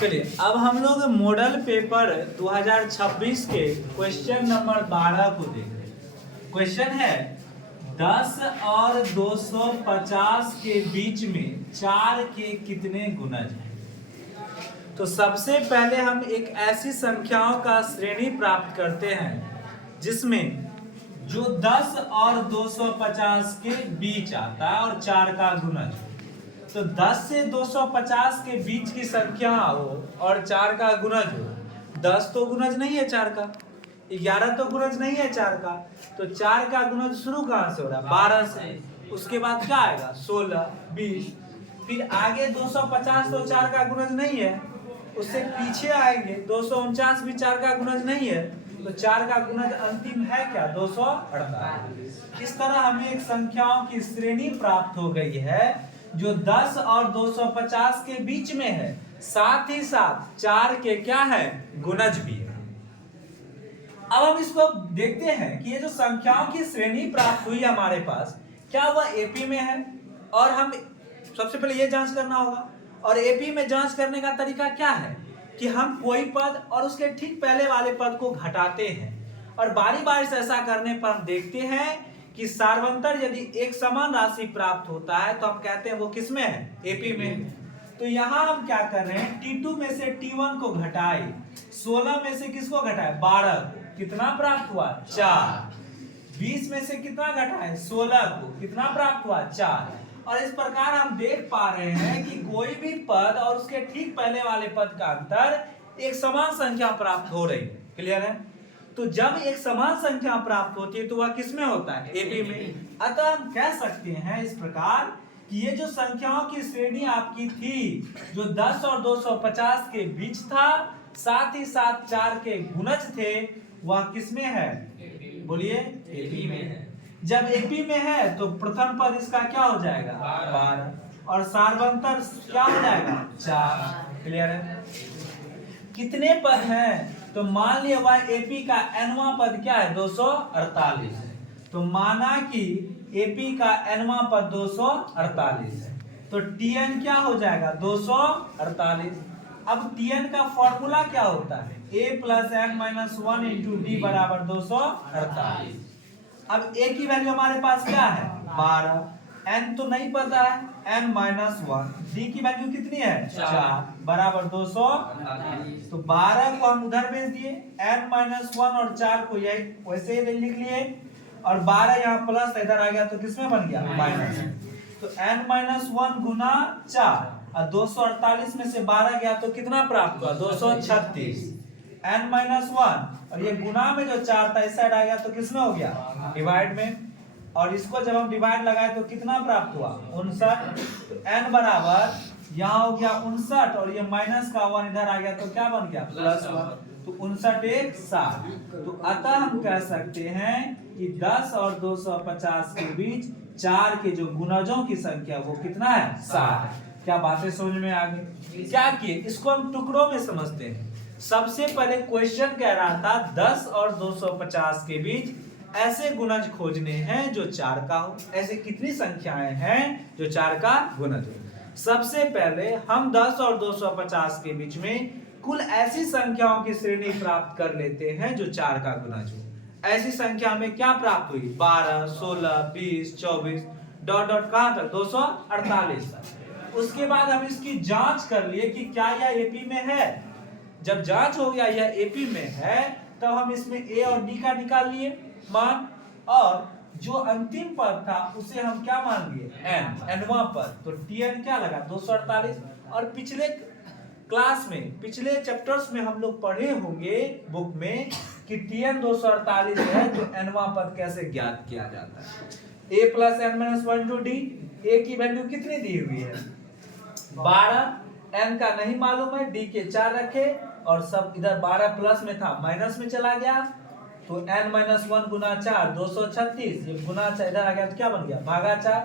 चलिए अब हम लोग मॉडल पेपर 2026 के क्वेश्चन नंबर 12 को देख रहे हैं। क्वेश्चन है 10 और 250 के बीच में 4 के कितने गुणज हैं। तो सबसे पहले हम एक ऐसी संख्याओं का श्रेणी प्राप्त करते हैं जिसमें जो 10 और 250 के बीच आता है और 4 का गुणज। तो 10 से 250 के बीच की संख्या हो और 4 का गुणज हो। 10 तो गुणज नहीं है 4 का, 11 तो गुणज नहीं है 4 का, तो 4 का गुणज शुरू कहां से हो रहा है? 12 से। उसके बाद क्या आएगा? 16, 20, फिर आगे 250 तो 4 का गुणज नहीं है, उससे पीछे आएंगे 249 भी 4 का गुणज नहीं है, तो 4 का गुणज अंतिम है क्या? 248। इस तरह हमें एक संख्याओं की श्रेणी प्राप्त हो गई है जो 10 और 250 के बीच में है, साथ ही साथ 4 के क्या है? गुणज भी है। अब हम इसको देखते हैं कि ये जो संख्याओं की श्रेणी प्राप्त हुई हमारे पास, क्या वह एपी में है? और हम सबसे पहले ये जांच करना होगा। और एपी में जांच करने का तरीका क्या है कि हम कोई पद और उसके ठीक पहले वाले पद को घटाते हैं, और बारी बारी से ऐसा करने पर हम देखते हैं कि सार्वंतर यदि एक समान राशि प्राप्त होता है तो हम कहते हैं वो किसमें है? एपी में। तो यहाँ हम क्या कर रहे हैं? T2 में से T1 को घटाए, 16 में से किसको घटाए? 12 को। कितना प्राप्त हुआ? 4। 20 में से कितना घटाए? 16 को। कितना प्राप्त हुआ? 4। और इस प्रकार हम देख पा रहे हैं कि कोई भी पद और उसके ठीक पहले वाले पद का अंतर एक समान संख्या प्राप्त हो रही है। क्लियर है? तो जब एक समान संख्या प्राप्त होती है तो वह किसमें होता है? एपी में। अतः हम कह सकते हैं इस प्रकार कि ये जो संख्याओं की श्रेणी आपकी थी जो 10 और 250 के बीच था, साथ ही साथ 4 के गुणज थे, वह किसमें है? बोलिए। एपी में है। जब एपी में है तो प्रथम पद इसका क्या हो जाएगा? 12। और सार्वंतर क्या हो जाएगा? 4। क्लियर है? कितने पद हैं? तो मान लिया वह एपी का एनवां पद क्या है? 248। तो माना कि एपी का एनवां पद 248 है, तो टीएन क्या हो जाएगा? 248। अब टीएन का फॉर्मूला क्या होता है? a plus N minus 1 into d बराबर 248। अब a की वैल्यू हमारे पास क्या है? 12। n तो नहीं पता है, n माइनस 1। d की वैल्यू कितनी है? 4 बराबर 248। तो 12 को हम उधर भेज दिए, n माइनस 1 और 4 को यही वैसे ही लिख लिए, और 12 यहाँ प्लस इधर आ गया तो किसमें बन गया? माइनस। तो n माइनस 1 गुना 4, और 248 में से 12 गया तो कितना प्राप्त हुआ? 236। n माइनस 1 और ये गुना में जो 4 था इस साइड आ गया तो किसमें हो गया? डिवाइड में। और इसको जब हम डिवाइड लगाए तो कितना प्राप्त हुआ? 59। तो n बराबर यहाँ हो गया 59, और ये माइनस का 1 इधर आ गया तो क्या बन गया? प्लस 1। तो 59 एक 60। तो अतः हम कह सकते हैं कि 10 और 250 के बीच 4 के जो गुणजों की संख्या वो कितना है? 60। क्या बातें समझ में आ गई? क्या किए? इसको हम टुकड़ों में समझते हैं। सबसे पहले क्वेश्चन कह रहा था 10 और 250 के बीच ऐसे गुणज खोजने हैं जो 4 का हो। ऐसे कितनी संख्याएं हैं जो 4 का गुणज हो? सबसे पहले हम 10 और 250 के बीच में कुल ऐसी संख्याओं की श्रेणी प्राप्त कर लेते हैं जो 4 का गुणज हो। ऐसी संख्या में क्या प्राप्त हुई? 12, 16, 20, 24 डॉट डॉट कहां तक? 248 तक। उसके बाद हम इसकी जांच कर लिए कि क्या यह एपी में है। जब जांच हो गया यह एपी में है, तब हम इसमें ए और डी का निकाल लिए मान, और जो अंतिम पद था उसे हम क्या मान लिए? एन, एनवां पद। तो टीएन क्या लगा? 248। और पिछले क्लास में, पिछले चैप्टर्स में हम लोग पढ़े होंगे बुक में कि टीएन 248 है, जो एनवां पद कैसे ज्ञात किया जाता है? A plus N minus 1 to D. A की वैल्यू कितनी दी हुई है? 12। n का नहीं मालूम है, d के 4 रखे, और सब इधर 12 प्लस में था माइनस में चला गया, तो n माइनस 1 गुना 4 236, ये गुना 4 इधर आ गया तो क्या बन गया? भागा 4।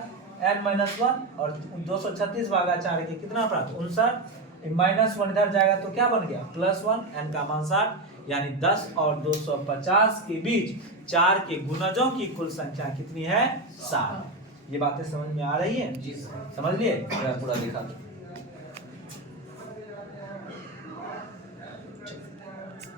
n माइनस 1 और 236 भागा 4 के कितना प्राप्त? 59। माइनस 1 इधर जाएगा तो क्या बन गया? प्लस 1। n का मान 60। यानी 10 और 250 के बीच 4 के गुणजों की कुल संख्या कितनी है? 60। ये बातें समझ में आ रही है? जी सर। समझ लिए? पूरा देखा।